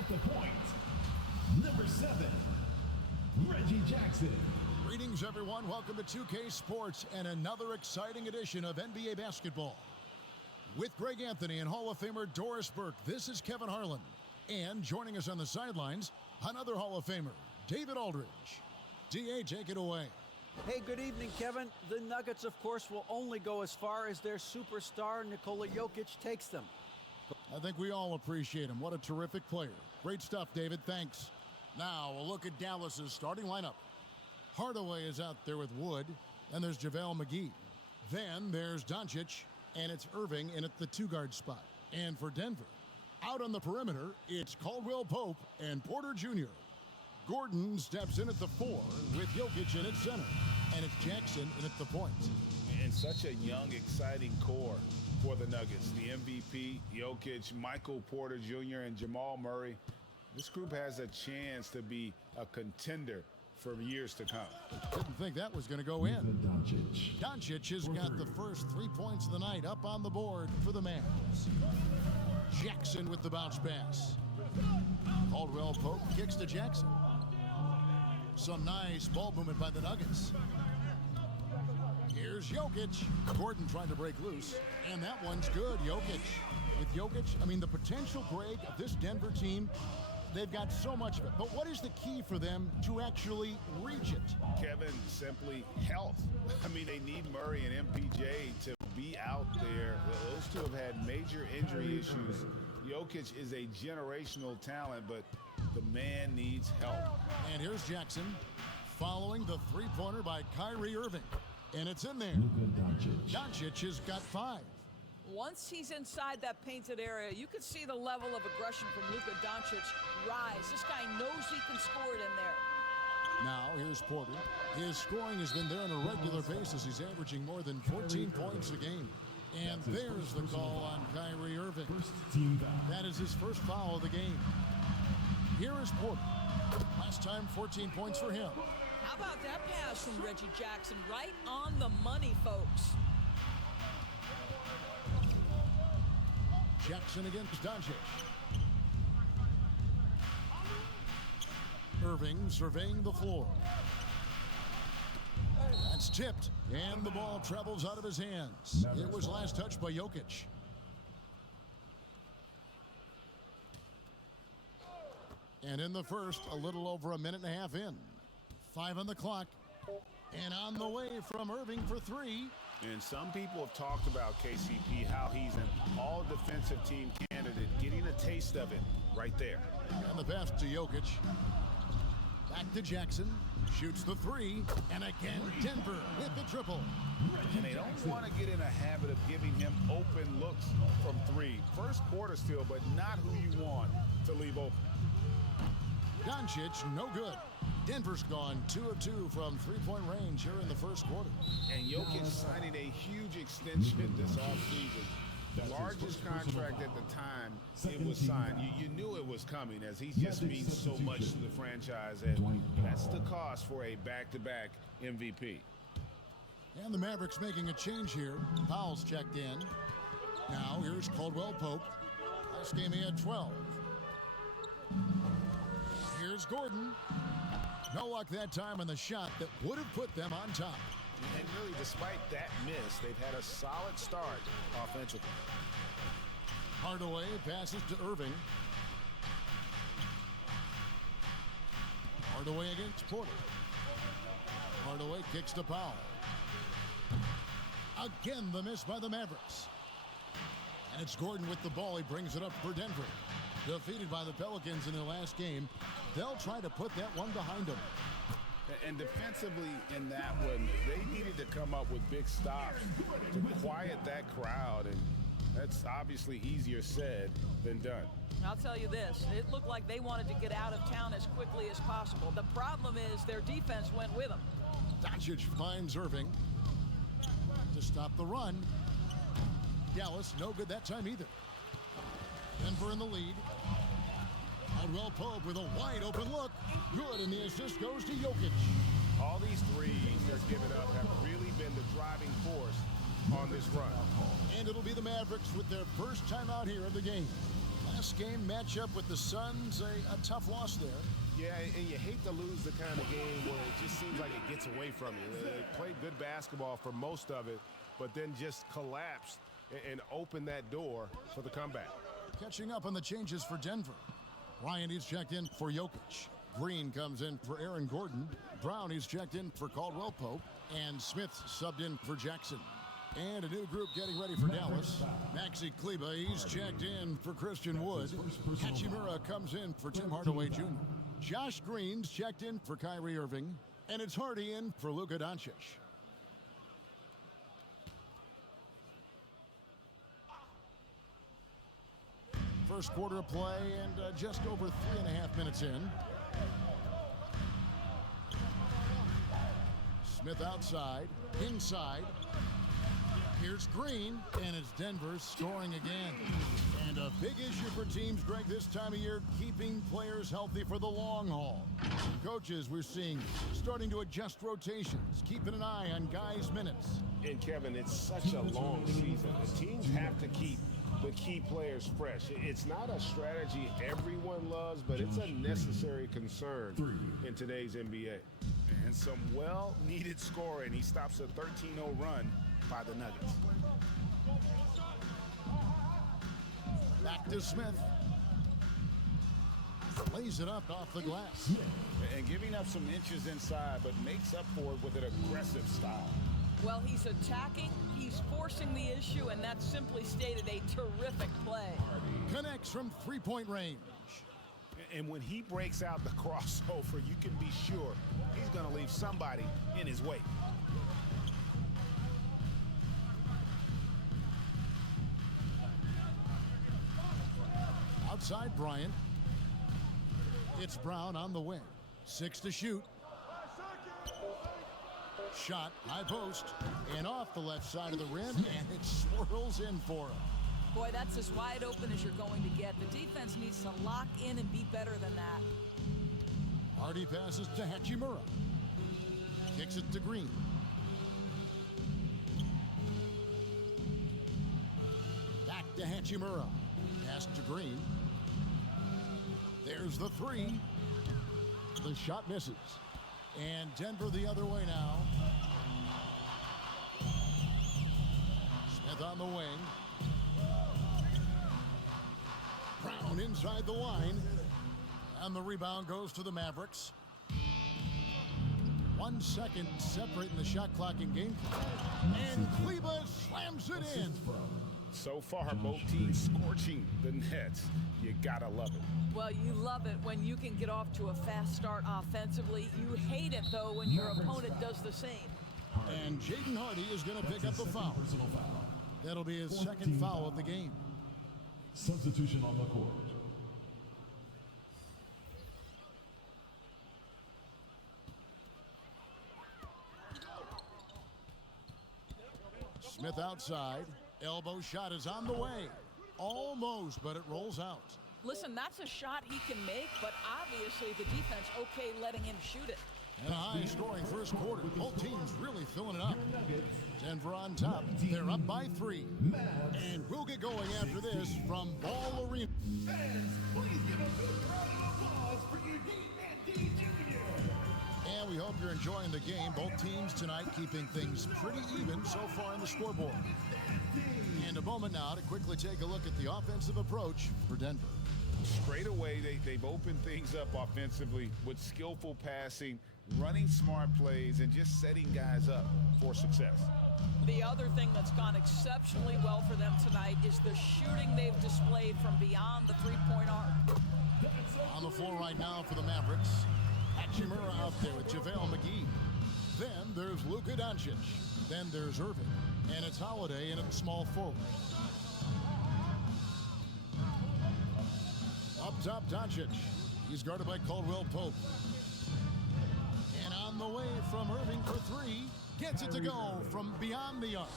At the point, number 7, Reggie Jackson. Greetings, everyone. Welcome to 2K Sports and another exciting edition of NBA basketball. With Greg Anthony and Hall of Famer Doris Burke, this is Kevin Harlan. And joining us on the sidelines, another Hall of Famer, David Aldridge. DA, take it away. Hey, good evening, Kevin. The Nuggets, of course, will only go as far as their superstar, Nikola Jokic, takes them. I think we all appreciate him. What a terrific player. Great stuff, David. Thanks. Now, a look at Dallas's starting lineup. Hardaway is out there with Wood, and there's JaVale McGee. Then there's Doncic, and it's Irving in at the two-guard spot. And for Denver, out on the perimeter, it's Caldwell Pope and Porter Jr. Gordon steps in at the 4 with Jokic in at center, and it's Jackson in at the point. And such a young, exciting core for the Nuggets. The MVP, Jokic, Michael Porter Jr., and Jamal Murray. This group has a chance to be a contender for years to come. Didn't think that was going to go in. Doncic has got the first 3 points of the night up on the board for the Mavs. Jackson with the bounce pass. Caldwell Pope kicks to Jackson. Some nice ball movement by the Nuggets. Here's Jokic. Gordon trying to break loose, and that one's good. Jokic. With Jokic, I mean, the potential, Greg, of this Denver team, they've got so much of it. But what is the key for them to actually reach it? Kevin, simply health. I mean, they need Murray and MPJ to be out there. Those two have had major injury issues. Jokic is a generational talent, but the man needs help. And here's Jackson following the three-pointer by Kyrie Irving. And it's in there. Doncic has got 5. Once he's inside that painted area, you can see the level of aggression from Luka Doncic rise. This guy knows he can score it in there. Now, here's Porter. His scoring has been there on a regular basis. He's averaging more than 14 points a game. And there's the call on Kyrie Irving. That is his first foul of the game. Here is Porter. Last time, 14 points for him. How about that pass from Reggie Jackson? Right on the money, folks. Jackson against Doncic. Irving surveying the floor. That's tipped, and the ball travels out of his hands. It was last touched by Jokic. And in the first, a little over a minute and a half in. 5 on the clock. And on the way from Irving for 3. And some people have talked about KCP, how he's an all-defensive team candidate, getting a taste of it right there. And the pass to Jokic. Back to Jackson. Shoots the 3. And again, Denver with the triple. And they don't want to get in a habit of giving him open looks from 3. First quarter still, but not who you want to leave open. Doncic, no good. Denver's gone 2 of 2 from three-point range here in the first quarter. And Jokic signing a huge extension this offseason. The largest contract at the time it was signed. You knew it was coming, as he just means so much to the franchise. And that's the cost for a back-to-back MVP. And the Mavericks making a change here. Powell's checked in. Now here's Caldwell Pope. Last game he had 12. Here's Gordon. No luck that time on the shot that would have put them on top. And really, despite that miss, they've had a solid start offensively. Hardaway passes to Irving. Hardaway against Porter. Hardaway kicks to Powell. Again, the miss by the Mavericks. And it's Gordon with the ball. He brings it up for Denver. Defeated by the Pelicans in their last game. They'll try to put that one behind them. And defensively in that one, they needed to come up with big stops to quiet that crowd. And that's obviously easier said than done. I'll tell you this, it looked like they wanted to get out of town as quickly as possible. The problem is their defense went with them. Doncic finds Irving to stop the run. Dallas, no good that time either. Denver in the lead. Caldwell Pope with a wide open look. Good, and the assist goes to Jokic. All these threes they're giving up have really been the driving force on this run. And it'll be the Mavericks with their first time out here of the game. Last game matchup with the Suns, a tough loss there. Yeah, and you hate to lose the kind of game where it just seems like it gets away from you. They played good basketball for most of it, but then just collapsed and opened that door for the comeback. Catching up on the changes for Denver. Ryan, he's checked in for Jokic. Green comes in for Aaron Gordon. Brown, he's checked in for Caldwell Pope. And Smith subbed in for Jackson. And a new group getting ready for Dallas. Maxi Kleba, he's checked in for Christian Wood. Hachimura comes in for Tim Hardaway Jr. Josh Green's checked in for Kyrie Irving. And it's Hardy in for Luka Doncic. First quarter of play and just over 3.5 minutes in. Smith outside, inside. Here's Green, and it's Denver scoring again. And a big issue for teams, Greg, this time of year, keeping players healthy for the long haul. Coaches, we're seeing, starting to adjust rotations, keeping an eye on guys' minutes. And Kevin, it's such a long season. The teams have to keep the key players fresh. It's not a strategy everyone loves, but it's a necessary concern in today's NBA. And some well-needed scoring. He stops a 13-0 run by the Nuggets. Back to Smith. Lays it up off the glass. And giving up some inches inside, but makes up for it with an aggressive style. Well, he's attacking, he's forcing the issue, and that's simply stated a terrific play. Connects from three-point range. And when he breaks out the crossover, you can be sure he's going to leave somebody in his wake. Outside Bryant. It's Brown on the wing. 6 to shoot. Shot, high post, and off the left side of the rim, and it swirls in for him. Boy, that's as wide open as you're going to get. The defense needs to lock in and be better than that. Hardy passes to Hachimura. Kicks it to Green. Back to Hachimura. Pass to Green. There's the three. The shot misses. And Denver the other way now. Smith on the wing. Brown inside the line. And the rebound goes to the Mavericks. 1 second separating the shot clock in game clock. And Kleba slams it in. So far, both teams scorching the Nets. You gotta love it. Well, you love it when you can get off to a fast start offensively. You hate it, though, when your opponent does the same. And Jaden Hardy is going to pick up the foul. That'll be his second foul of the game. Substitution on the court. Smith outside. Elbow shot is on the way. Almost, but it rolls out. Listen, that's a shot he can make, but obviously the defense okay letting him shoot it. And a high-scoring first quarter. Both teams really filling it up. Denver on top. They're up by 3. And we'll get going after this from Ball Arena. Fans, please give a big round of applause for Eugene Andy Jr. And we hope you're enjoying the game. Both teams tonight keeping things pretty even so far on the scoreboard. And a moment now to quickly take a look at the offensive approach for Denver. Straight away, they've opened things up offensively with skillful passing, running smart plays, and just setting guys up for success. The other thing that's gone exceptionally well for them tonight is the shooting they've displayed from beyond the three-point arc. On the floor right now for the Mavericks. Hachimura out there with JaVale McGee. Then there's Luka Doncic. Then there's Irving. And it's Holiday in at the small forward. Up top, Doncic. He's guarded by Caldwell Pope. And on the way from Irving for 3. Gets it to go from beyond the arc.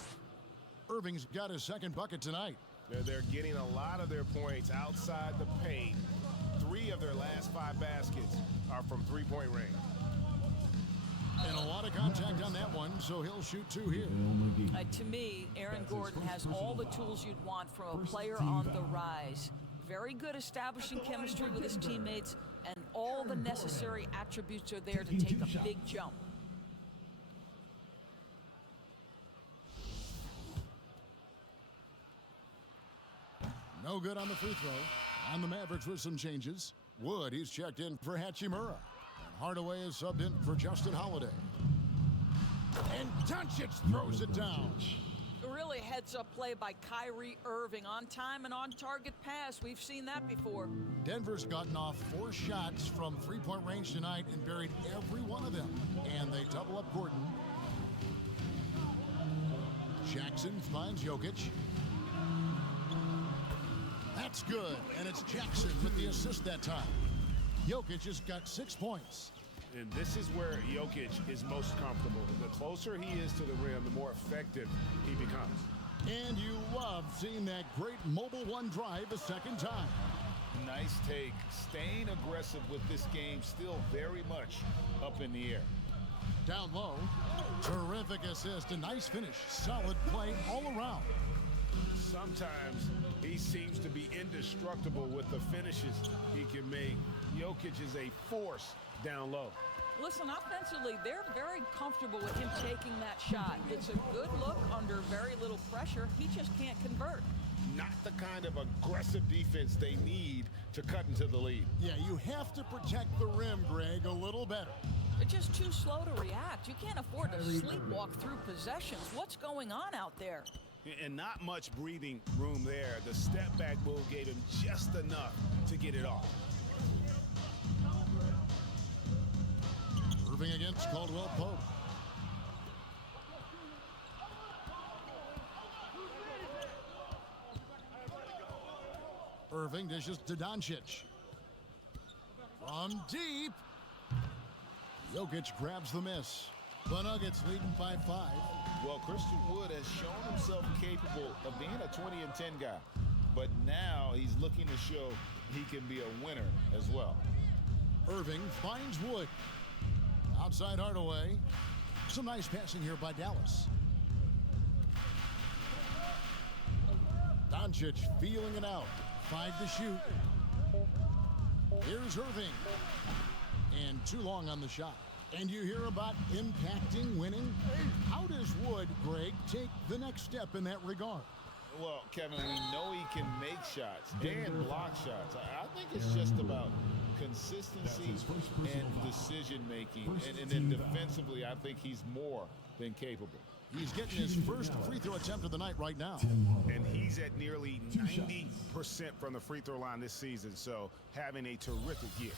Irving's got his second bucket tonight. They're getting a lot of their points outside the paint. 3 of their last 5 baskets are from three-point range. And a lot of contact on that one, so he'll shoot 2 here. To me, Aaron Gordon has all the tools you'd want from a player on the rise. very good establishing chemistry with his teammates, and all the necessary attributes are there to take a big jump. No good on the free throw. And the Mavericks with some changes. Wood, he's checked in for Hachimura. And Hardaway is subbed in for Justin Holiday. And Doncic throws it down. Really heads-up play by Kyrie Irving. On time and on target pass. We've seen that before. Denver's gotten off 4 shots from three-point range tonight and buried every one of them. And they double up Gordon. Jackson finds Jokic. That's good, and it's Jackson with the assist that time. Jokic has got 6 points. And this is where Jokic is most comfortable. The closer he is to the rim, the more effective he becomes. And you love seeing that great mobile one drive a second time. Nice take. Staying aggressive with this game, still very much up in the air. Down low, terrific assist, a nice finish. Solid play all around. Sometimes he seems to be indestructible with the finishes he can make. Jokic is a force down low. Listen, offensively, they're very comfortable with him taking that shot. It's a good look under very little pressure. He just can't convert. Not the kind of aggressive defense they need to cut into the lead. Yeah, you have to protect the rim, Greg, a little better. They're just too slow to react. You can't afford to sleepwalk through possessions. What's going on out there? And not much breathing room there. The step back move gave him just enough to get it off. Irving against Caldwell Pope. Irving dishes to Doncic. From deep. Jokic grabs the miss. The Nuggets leading by 5. Well, Christian Wood has shown himself capable of being a 20 and 10 guy, but now he's looking to show he can be a winner as well. Irving finds Wood. Outside Hardaway. Some nice passing here by Dallas. Doncic feeling it out. 5 to shoot. Here's Irving. And too long on the shot. And you hear about impacting winning? How does Wood, Greg, take the next step in that regard? Well, Kevin, we know he can make shots and block shots. I think it's just about consistency and decision-making. And then defensively, I think he's more than capable. He's getting his first free throw attempt of the night right now. And he's at nearly 90% from the free throw line this season, so having a terrific year.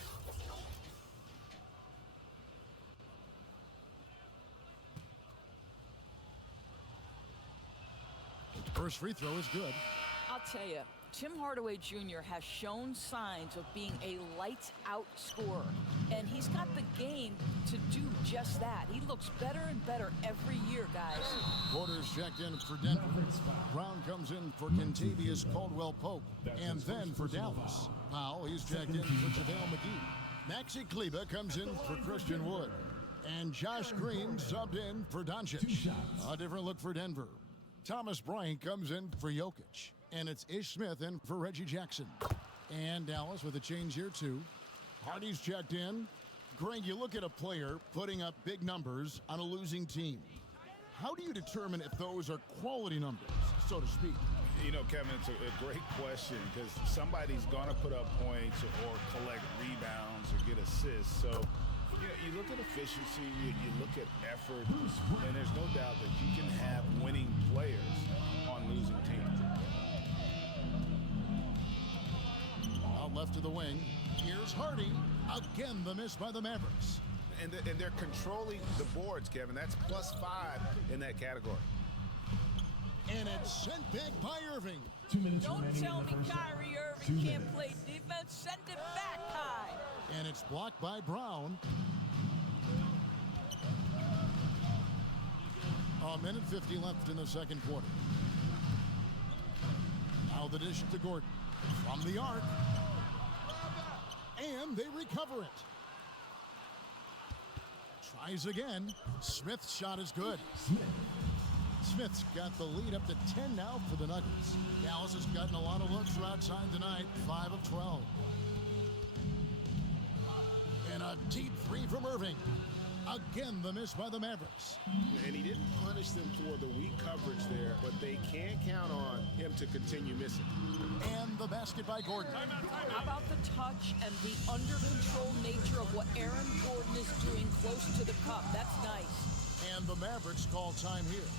First free throw is good. I'll tell you, Tim Hardaway Jr. has shown signs of being a lights-out scorer, and he's got the game to do just that. He looks better and better every year, guys. Porter's checked in for Denver. Brown comes in for Kentavious Caldwell-Pope, and then for Dallas. Powell, he's checked in for JaVale McGee. Maxi Kleber comes in for Christian Wood, and Josh Green subbed in for Doncic. A different look for Denver. Thomas Bryant comes in for Jokic. And it's Ish Smith in for Reggie Jackson. And Dallas with a change here, too. Hardy's checked in. Greg, you look at a player putting up big numbers on a losing team. How do you determine if those are quality numbers, so to speak? You know, Kevin, it's a great question because somebody's going to put up points or collect rebounds or get assists. So, you know, you look at efficiency, you look at effort, and there's no doubt that you can have winning players on losing teams. Out left to the wing. Here's Hardy. Again, the miss by the Mavericks. And they're controlling the boards, Kevin. That's +5 in that category. And it's sent back by Irving. Don't tell me Kyrie Irving can't play defense. Send it back high. And it's blocked by Brown. A minute 50 left in the second quarter. Now the dish to Gordon. From the arc. And they recover it. Tries again. Smith's shot is good. Smith's got the lead up to 10 now for the Nuggets. Dallas has gotten a lot of looks from outside tonight, 5 of 12. And a deep three from Irving. Again, the miss by the Mavericks. And he didn't punish them for the weak coverage there, but they can't count on him to continue missing. And the basket by Gordon. How about the touch and the under-control nature of what Aaron Gordon is doing close to the cup? That's nice. And the Mavericks call time here.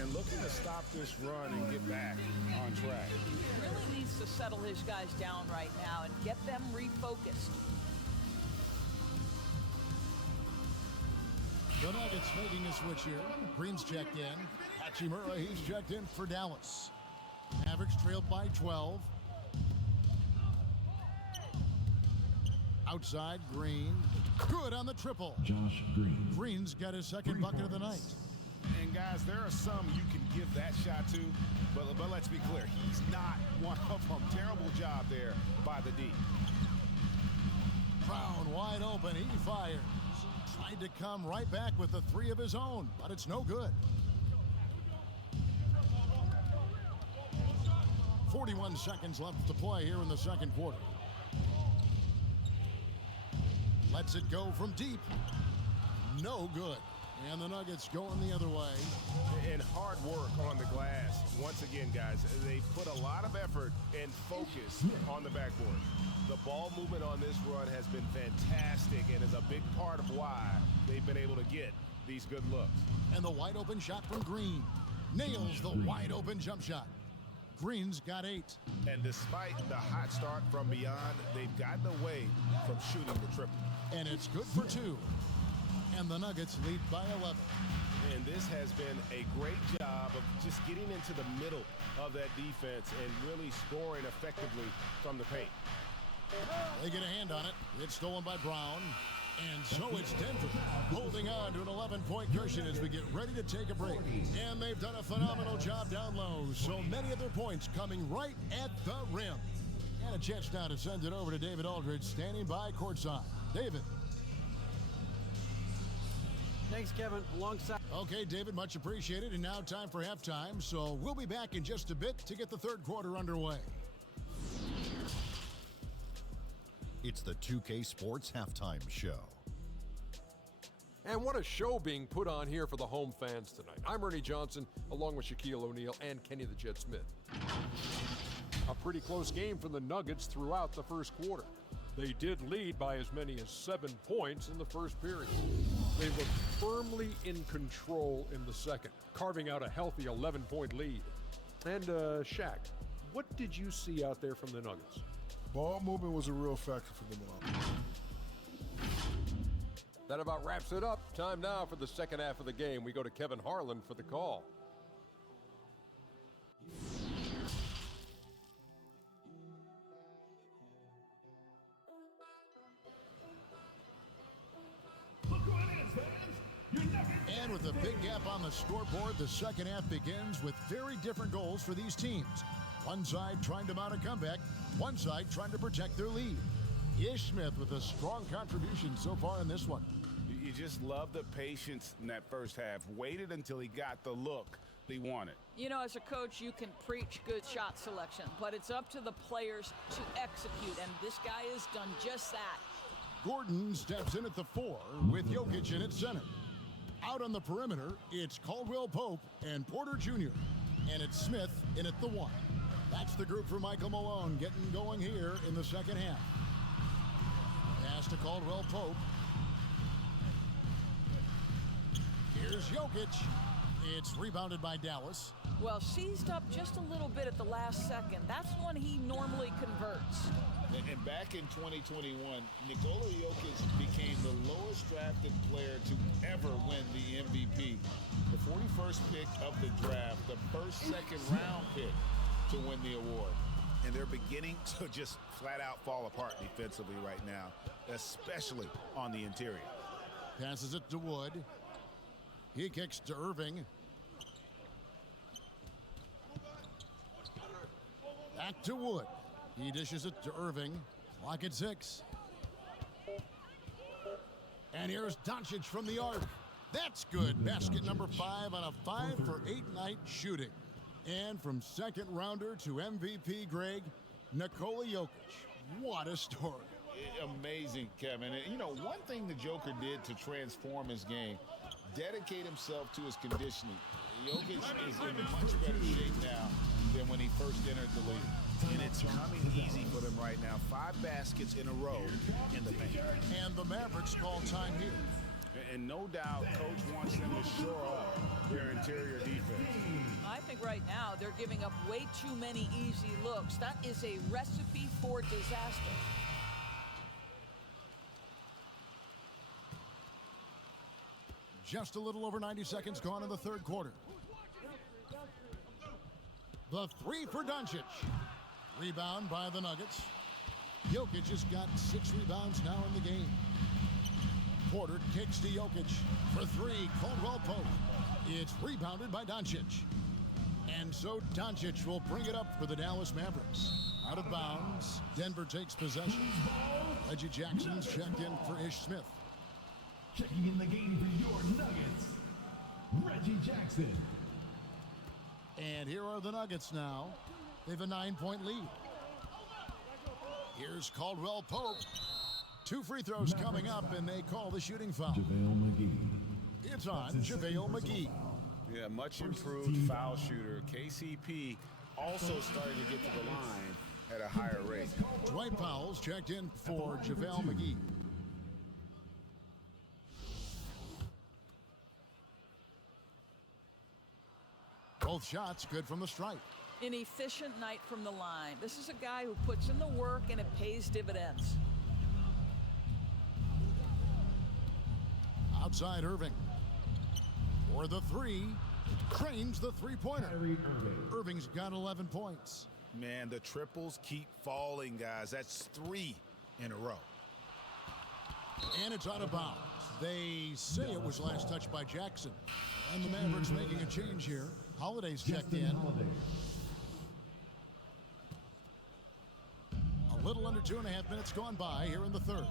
And looking to stop this run and get back on track. Really needs to settle his guys down right now and get them refocused. The Nuggets making a switch here. Green's checked in. Hachimura, he's checked in for Dallas. Mavericks trailed by 12. Outside, Green. Good on the triple. Josh Green. Green's got his second bucket of the night. And guys, there are some you can give that shot to, but let's be clear, he's not one of them. Terrible job there by the D. Brown wide open, he fires. Tried to come right back with the three of his own, but it's no good. 41 seconds left to play here in the second quarter. Lets it go from deep. No good. And the Nuggets going the other way. And hard work on the glass. Once again, guys, they put a lot of effort and focus on the backboard. The ball movement on this run has been fantastic and is a big part of why they've been able to get these good looks. And the wide open shot from Green. Nails the wide open jump shot. Green's got 8. And despite the hot start from beyond, they've gotten away from shooting the triple. And it's good for 2. And the Nuggets lead by 11. And this has been a great job of just getting into the middle of that defense and really scoring effectively from the paint. They get a hand on it. It's stolen by Brown. And so it's Denver holding on to an 11-point cushion as we get ready to take a break. And they've done a phenomenal job down low. So many of their points coming right at the rim. And a chance now to send it over to David Aldridge standing by courtside. David. Thanks, Kevin. Alongside. Okay, David, much appreciated. And now time for halftime. So we'll be back in just a bit to get the third quarter underway. It's the 2K Sports Halftime Show. And what a show being put on here for the home fans tonight. I'm Ernie Johnson, along with Shaquille O'Neal and Kenny the Jet Smith. A pretty close game for the Nuggets throughout the first quarter. They did lead by as many as 7 points in the first period. They looked firmly in control in the second, carving out a healthy 11-point lead. And Shaq, what did you see out there from the Nuggets? Ball movement was a real factor for them all. That about wraps it up. Time now for the second half of the game. We go to Kevin Harlan for the call. And with a big gap on the scoreboard, the second half begins with very different goals for these teams. One side trying to mount a comeback, one side trying to protect their lead. Ish Smith with a strong contribution so far in this one. You just love the patience in that first half. Waited until he got the look he wanted. You know, as a coach, you can preach good shot selection, but it's up to the players to execute, and this guy has done just that. Gordon steps in at the 4 with Jokic in at center. Out on the perimeter, it's Caldwell Pope and Porter Jr. And it's Smith in at the 1. That's the group for Michael Malone getting going here in the second half. Pass to Caldwell Pope. Here's Jokic. It's rebounded by Dallas. Well, seized up just a little bit at the last second. That's when he normally converts. And back in 2021, Nikola Jokic became the lowest drafted player to ever win the MVP. The 41st pick of the draft, the first second round pick to win the award. And they're beginning to just flat out fall apart defensively right now, especially on the interior. Passes it to Wood. He kicks to Irving. Back to Wood. He dishes it to Irving. Clock at 6. And here's Doncic from the arc. That's good. Basket number 5 on a 5 for 8 night shooting. And from second rounder to MVP, Greg, Nikola Jokic. What a story. Amazing, Kevin. And, you know, one thing the Joker did to transform his game, dedicate himself to his conditioning. Jokic is in much better shape now than when he first entered the league. And it's coming easy for them right now. 5 baskets in a row in the paint. And the Mavericks call time here. And no doubt, Coach wants them to shore up their interior defense. I think right now they're giving up way too many easy looks. That is a recipe for disaster. Just a little over 90 seconds gone in the third quarter. The 3 for Doncic. Rebound by the Nuggets. Jokic has got 6 rebounds now in the game. Porter kicks to Jokic for 3. Caldwell Pope. It's rebounded by Doncic. And so Doncic will bring it up for the Dallas Mavericks. Out of bounds. Denver takes possession. Reggie Jackson's checked in for Ish Smith. Checking in the game for your Nuggets, Reggie Jackson. And here are the Nuggets now. They have a 9-point lead. Here's Caldwell Pope. 2 free throws coming up, and they call the shooting foul. JaVale McGee. It's on JaVale McGee. Yeah, much improved foul shooter. KCP also starting to get to the line at a higher rate. Dwight Powell's checked in for JaVale McGee. Both shots good from the stripe. An efficient night from the line. This is a guy who puts in the work and it pays dividends. Outside Irving. For the 3. Cranes the 3-pointer. Irving's got 11 points. Man, the triples keep falling, guys. That's 3 in a row. And it's out of bounds. They say it was last touched by Jackson. And the Mavericks making a change here. Holiday's checked in. A little under 2.5 minutes gone by here in the third.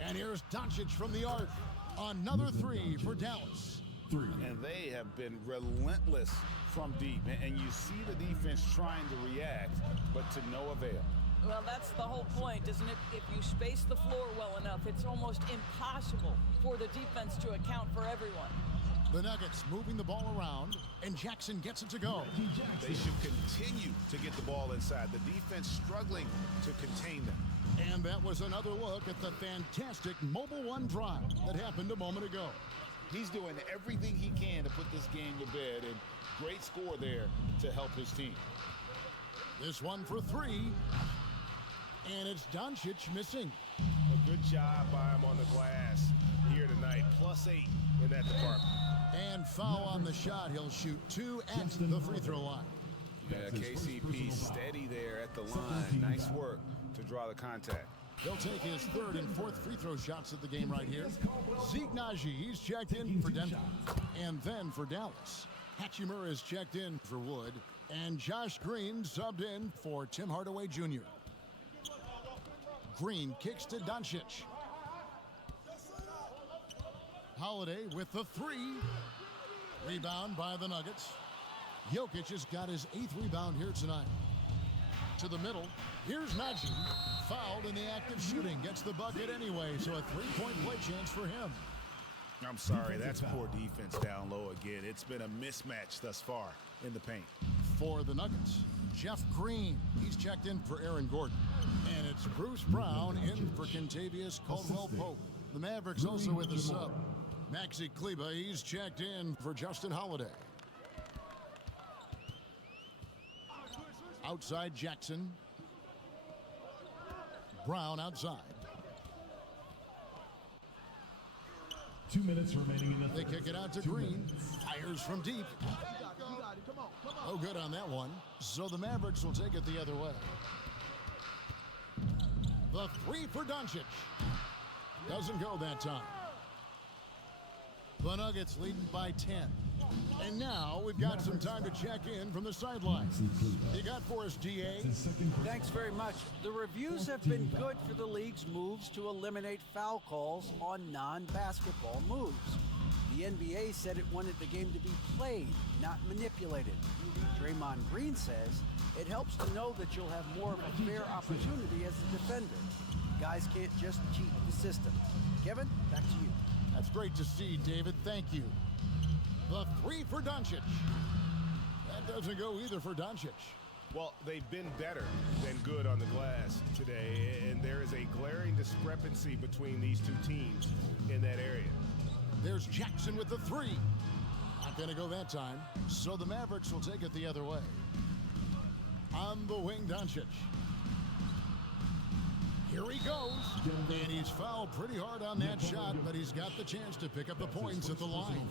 And here's Doncic from the arc. Another 3 for Dallas. And they have been relentless from deep. And you see the defense trying to react, but to no avail. Well, that's the whole point, isn't it? If you space the floor well enough, it's almost impossible for the defense to account for everyone. The Nuggets moving the ball around, and Jackson gets it to go. They should continue to get the ball inside. The defense struggling to contain them. And that was another look at the fantastic Mobile One drive that happened a moment ago. He's doing everything he can to put this game to bed, and great score there to help his team. This one for 3, and it's Doncic missing. A good job by him on the glass here tonight. +8 in that department. And foul on the shot. He'll shoot 2 at the free throw line. Yeah, KCP steady there at the line. Nice work to draw the contact. He'll take his 3rd and 4th free throw shots of the game right here. Zeke Naji, he's checked in for Denver. And then for Dallas, Hachimura is checked in for Wood. And Josh Green subbed in for Tim Hardaway Jr. Green kicks to Doncic. Holiday with the 3. Rebound by the Nuggets. Jokic has got his 8th rebound here tonight. To the middle. Here's Naji. Fouled in the act of shooting. Gets the bucket anyway, so a 3-point play chance for him. I'm sorry, that's poor defense down low again. It's been a mismatch thus far in the paint. For the Nuggets, Jeff Green. He's checked in for Aaron Gordon. And it's Bruce Brown in for Kentavious Caldwell-Pope. The Mavericks also with a sub. Maxi Kleber, he's checked in for Justin Holiday. Outside Jackson. Brown outside. 2 minutes remaining in the They kick it out to Green. Fires from deep. Oh, good on that one. So the Mavericks will take it the other way. The 3 for Doncic. Doesn't go that time. The Nuggets leading by 10. And now we've got some time to check in from the sidelines. You got for us, DA? Thanks very much. The reviews have been good for the league's moves to eliminate foul calls on non-basketball moves. The NBA said it wanted the game to be played, not manipulated. Draymond Green says it helps to know that you'll have more of a fair opportunity as a defender. Guys can't just cheat the system. Kevin, back to you. That's great to see, David. Thank you. The three for Doncic. That doesn't go either for Doncic. Well, they've been better than good on the glass today, and there is a glaring discrepancy between these two teams in that area. There's Jackson with the three. Not going to go that time, so the Mavericks will take it the other way. On the wing, Doncic. Here he goes, and he's fouled pretty hard on that shot, but he's got the chance to pick up the points at the line.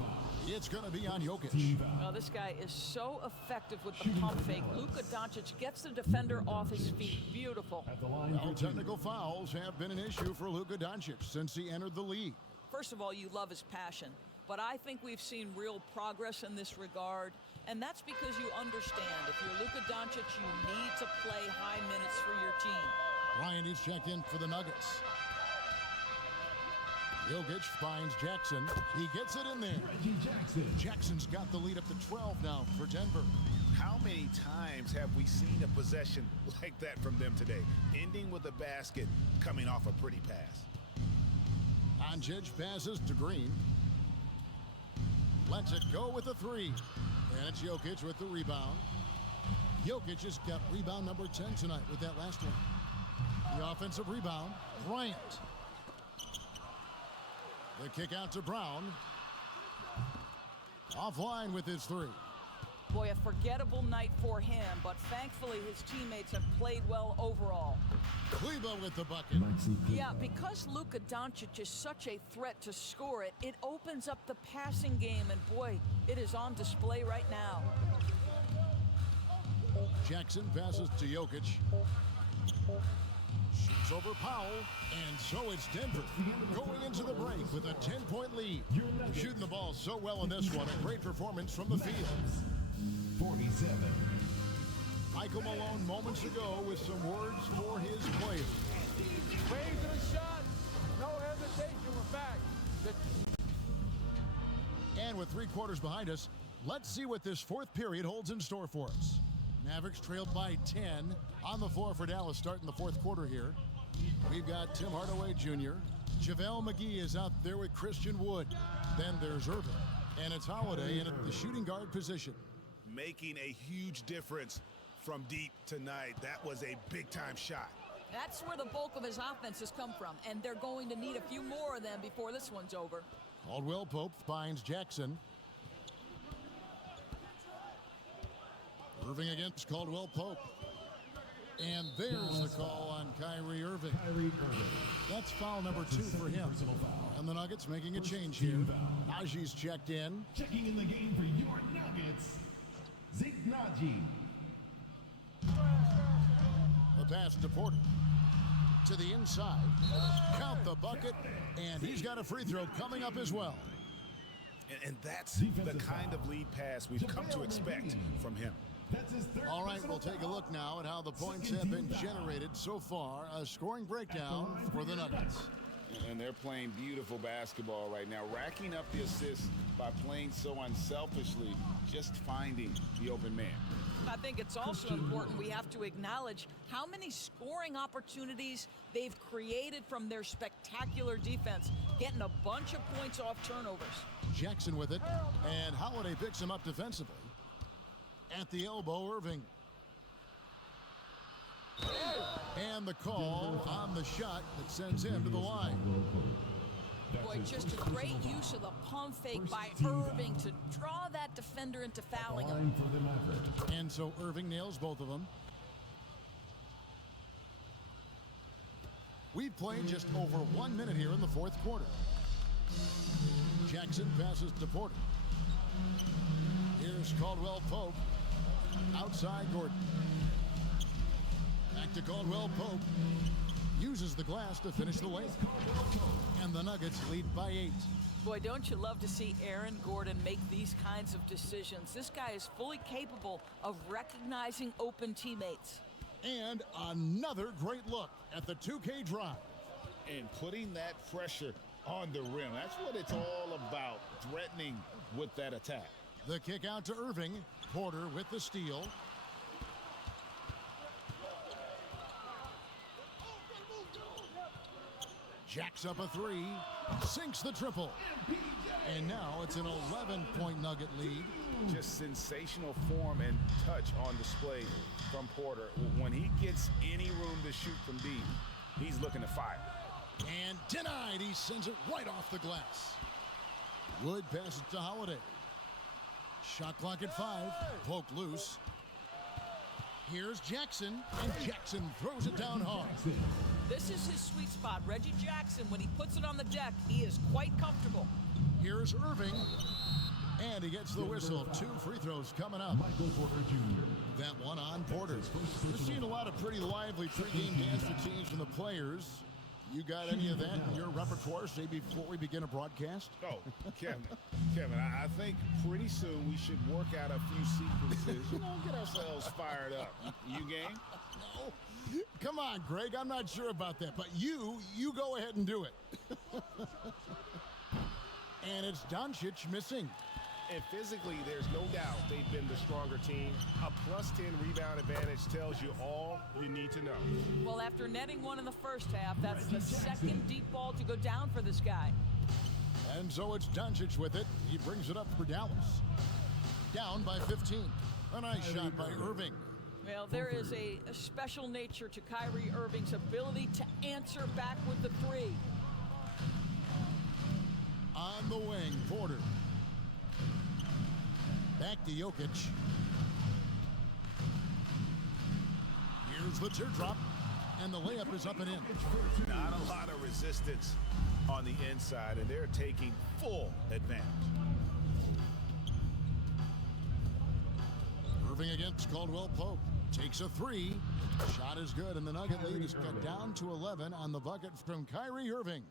It's going to be on Jokic. Well, this guy is so effective with the pump fake. Luka Doncic gets the defender off his feet. Beautiful. Well, technical fouls have been an issue for Luka Doncic since he entered the league. First of all, you love his passion, but I think we've seen real progress in this regard, and that's because you understand if you're Luka Doncic, you need to play high minutes for your team. Ryan, he's checked in for the Nuggets. Jokic finds Jackson. He gets it in there. Jackson's got the lead up to 12 now for Denver. How many times have we seen a possession like that from them today, ending with a basket coming off a pretty pass? Doncic passes to Green. Lets it go with a three. And it's Jokic with the rebound. Jokic has got rebound number 10 tonight with that last one. The offensive rebound, Bryant. The kick out to Brown. Offline with his three. Boy, a forgettable night for him, but thankfully his teammates have played well overall. Kleba with the bucket. Yeah, because Luka Doncic is such a threat to score it, it opens up the passing game, and boy, it is on display right now. Jackson passes to Jokic. Shoots over Powell, and so it's Denver going into the break with a 10-point lead. They're shooting the ball so well in this one. A great performance from the field. 47. Michael Malone moments ago with some words for his players. Range of the shot, no hesitation, we're back. And with 3 quarters behind us, let's see what this fourth period holds in store for us. Mavericks trailed by 10 on the floor for Dallas starting the fourth quarter here. We've got Tim Hardaway Jr. JaVale McGee is out there with Christian Wood. Then there's Irving. And it's Holiday in at the shooting guard position. Making a huge difference from deep tonight. That was a big-time shot. That's where the bulk of his offense has come from, and they're going to need a few more of them before this one's over. Caldwell Pope finds Jackson. Irving against Caldwell Pope. And there's the call on Kyrie Irving. That's foul number 2 for him. And the Nuggets making a change here. Najee's checked in. Checking in the game for your Nuggets, Zeke Naji. The pass to Porter. To the inside. Count the bucket. And he's got a free throw coming up as well. And that's the kind of lead pass we've come to expect from him. All right, we'll take a look now at how the points have been generated so far. A scoring breakdown for the Nuggets. And they're playing beautiful basketball right now, racking up the assists by playing so unselfishly, just finding the open man. I think it's also important we have to acknowledge how many scoring opportunities they've created from their spectacular defense, getting a bunch of points off turnovers. Jackson with it, and Holiday picks him up defensively. At the elbow, Irving. And the call on the shot that sends him to the line. Boy, just a great use of the pump fake by Irving to draw that defender into fouling him. And so Irving nails both of them. We've played just over 1 minute here in the fourth quarter. Jackson passes to Porter. Here's Caldwell Pope. Outside Gordon. Back to Caldwell Pope. Uses the glass to finish the lane. And the Nuggets lead by 8. Boy, don't you love to see Aaron Gordon make these kinds of decisions. This guy is fully capable of recognizing open teammates. And another great look at the 2K drive. And putting that pressure on the rim. That's what it's all about, threatening with that attack. The kick out to Irving. Porter with the steal. Jacks up a three. Sinks the triple. And now it's an 11-point Nugget lead. Just sensational form and touch on display from Porter. When he gets any room to shoot from deep, he's looking to fire. And denied. He sends it right off the glass. Wood passes to Holiday. Shot clock at 5. Poke loose. Here's Jackson, and Jackson throws it down hard. This is his sweet spot. Reggie Jackson, when he puts it on the deck, he is quite comfortable. Here's Irving, and he gets the whistle. 2 free throws coming up. That one on Porter. We're seeing a lot of pretty lively pregame dance routines from the players. You got any of that in your repertoire, say, before we begin a broadcast? Oh, Kevin, I think pretty soon we should work out a few sequences, get ourselves fired up. You game? No. Come on, Greg, I'm not sure about that, but you go ahead and do it. And it's Doncic missing. And physically, there's no doubt they've been the stronger team. A +10 rebound advantage tells you all you need to know. Well, after netting one in the first half, that's the second deep ball to go down for this guy. And so it's Doncic with it. He brings it up for Dallas. Down by 15. A nice shot by Irving. Well, there is a special nature to Kyrie Irving's ability to answer back with the three. On the wing, Porter. Back to Jokic. Here's the teardrop, and the layup is up and in. Not a lot of resistance on the inside, and they're taking full advantage. Irving against Caldwell Pope. Takes a three. Shot is good, and the Nugget lead is cut down to 11 on the bucket from Kyrie Irving.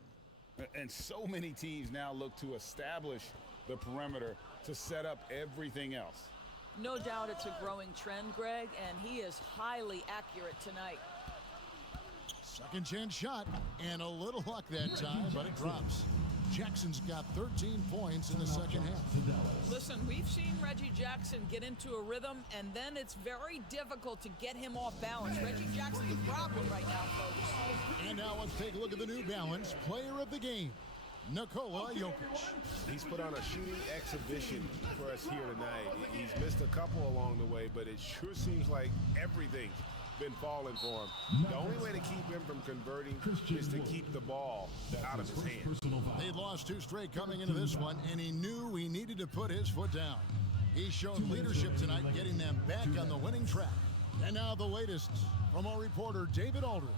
And so many teams now look to establish the perimeter to set up everything else. No doubt it's a growing trend, Greg, and he is highly accurate tonight. Second chance shot, and a little luck that time, but it drops. Jackson's got 13 points in the second half. Listen, we've seen Reggie Jackson get into a rhythm, and then it's very difficult to get him off balance. Reggie Jackson's a problem right now, folks. And now let's take a look at the New Balance player of the game, Nikola Jokic. He's put on a shooting exhibition for us here tonight. He's missed a couple along the way, but it sure seems like everything's been falling for him. The only way to keep him from converting is to keep the ball out of his hands. They'd lost 2 straight coming into this one, and he knew he needed to put his foot down. He's shown leadership tonight, getting them back on the winning track. And now the latest from our reporter, David Aldridge.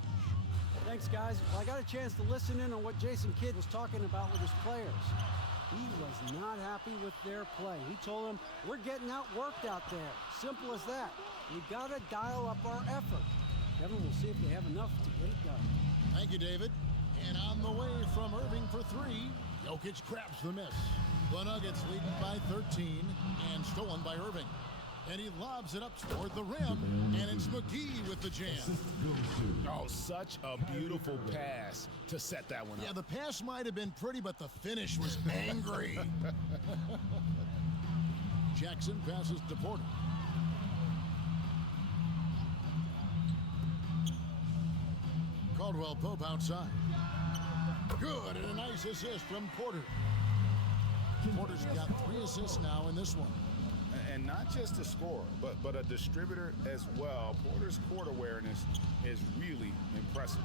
Thanks, guys. Well, I got a chance to listen in on what Jason Kidd was talking about with his players. He was not happy with their play. He told them, we're getting outworked out there. Simple as that. We got to dial up our effort. Kevin, we'll see if they have enough to get it done. Thank you, David. And on the way from Irving for 3, Jokic grabs the miss. The Nuggets lead by 13 and stolen by Irving. And he lobs it up toward the rim, and it's McGee with the jam. Oh, such a beautiful pass to set that one up. Yeah, the pass might have been pretty, but the finish was angry. Jackson passes to Porter. Caldwell Pope outside. Good, and a nice assist from Porter. Porter's got 3 assists now in this one. And not just a scorer, but a distributor as well. Porter's court awareness is really impressive.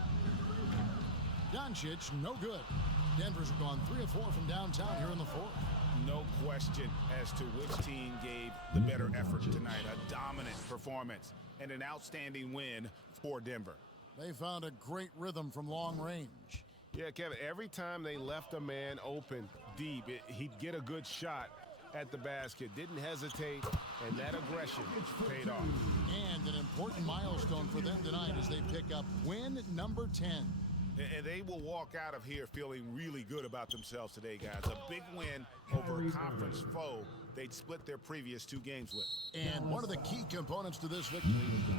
Doncic, no good. Denver's gone 3 of 4 from downtown here in the 4th. No question as to which team gave the better effort tonight. A dominant performance and an outstanding win for Denver. They found a great rhythm from long range. Yeah, Kevin, every time they left a man open deep, he'd get a good shot at the basket. Didn't hesitate, and that aggression paid off. And an important milestone for them tonight as they pick up win number 10. And they will walk out of here feeling really good about themselves today, guys. A big win over a conference foe they'd split their previous 2 games with. And one of the key components to this victory,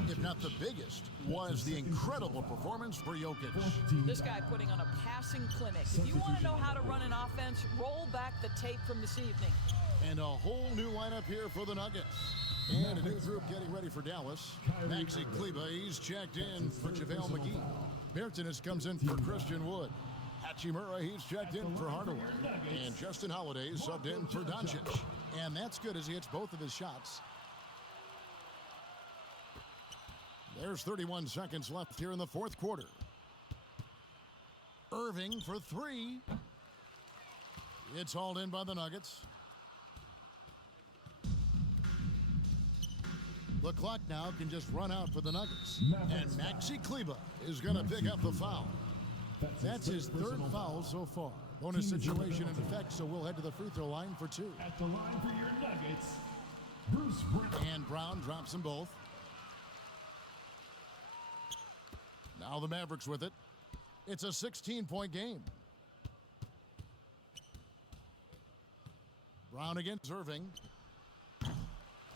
if not the biggest, was the incredible performance for Jokic. This guy putting on a passing clinic. If you want to know how to run an offense, roll back the tape from this evening. And a whole new lineup here for the Nuggets. And a new group getting ready for Dallas. Maxi Kleber, he's checked in for JaVale McGee. Bertans comes in for Christian Wood. Hachimura, he's checked in for Hardaway. And Justin Holiday subbed in for Doncic. And that's good as he hits both of his shots. There's 31 seconds left here in the fourth quarter. Irving for 3. It's hauled in by the Nuggets. The clock now can just run out for the Nuggets. And Maxi Kleber is going to pick up the foul. That's his 3rd foul so far. Bonus situation in effect, so we'll head to the free throw line for 2. At the line for your Nuggets, Bruce Brown. And Brown drops them both. Now the Mavericks with it. It's a 16-point game. Brown against Irving.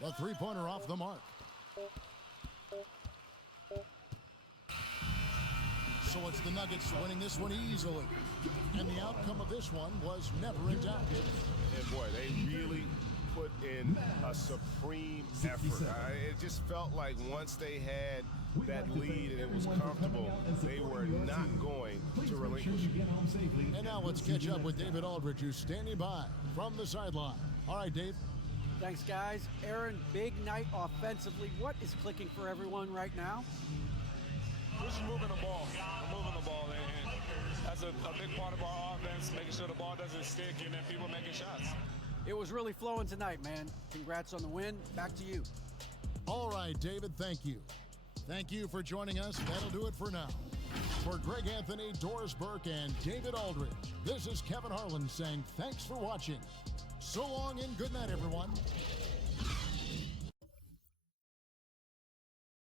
The three-pointer off the mark. So it's the Nuggets winning this one easily. And the outcome of this one was never in doubt. And boy, they really put in a supreme effort. It just felt like once they had that lead and it was comfortable, they were not going to relinquish it. And now let's catch up with David Aldridge, who's standing by from the sideline. All right, Dave. Thanks, guys. Aaron, big night offensively. What is clicking for everyone right now? We're just moving the ball. We're moving the ball, and that's a big part of our offense, making sure the ball doesn't stick and then people making shots. It was really flowing tonight, man. Congrats on the win. Back to you. All right, David, thank you. Thank you for joining us. That'll do it for now. For Greg Anthony, Doris Burke, and David Aldridge, this is Kevin Harlan saying thanks for watching. So long and good night, everyone.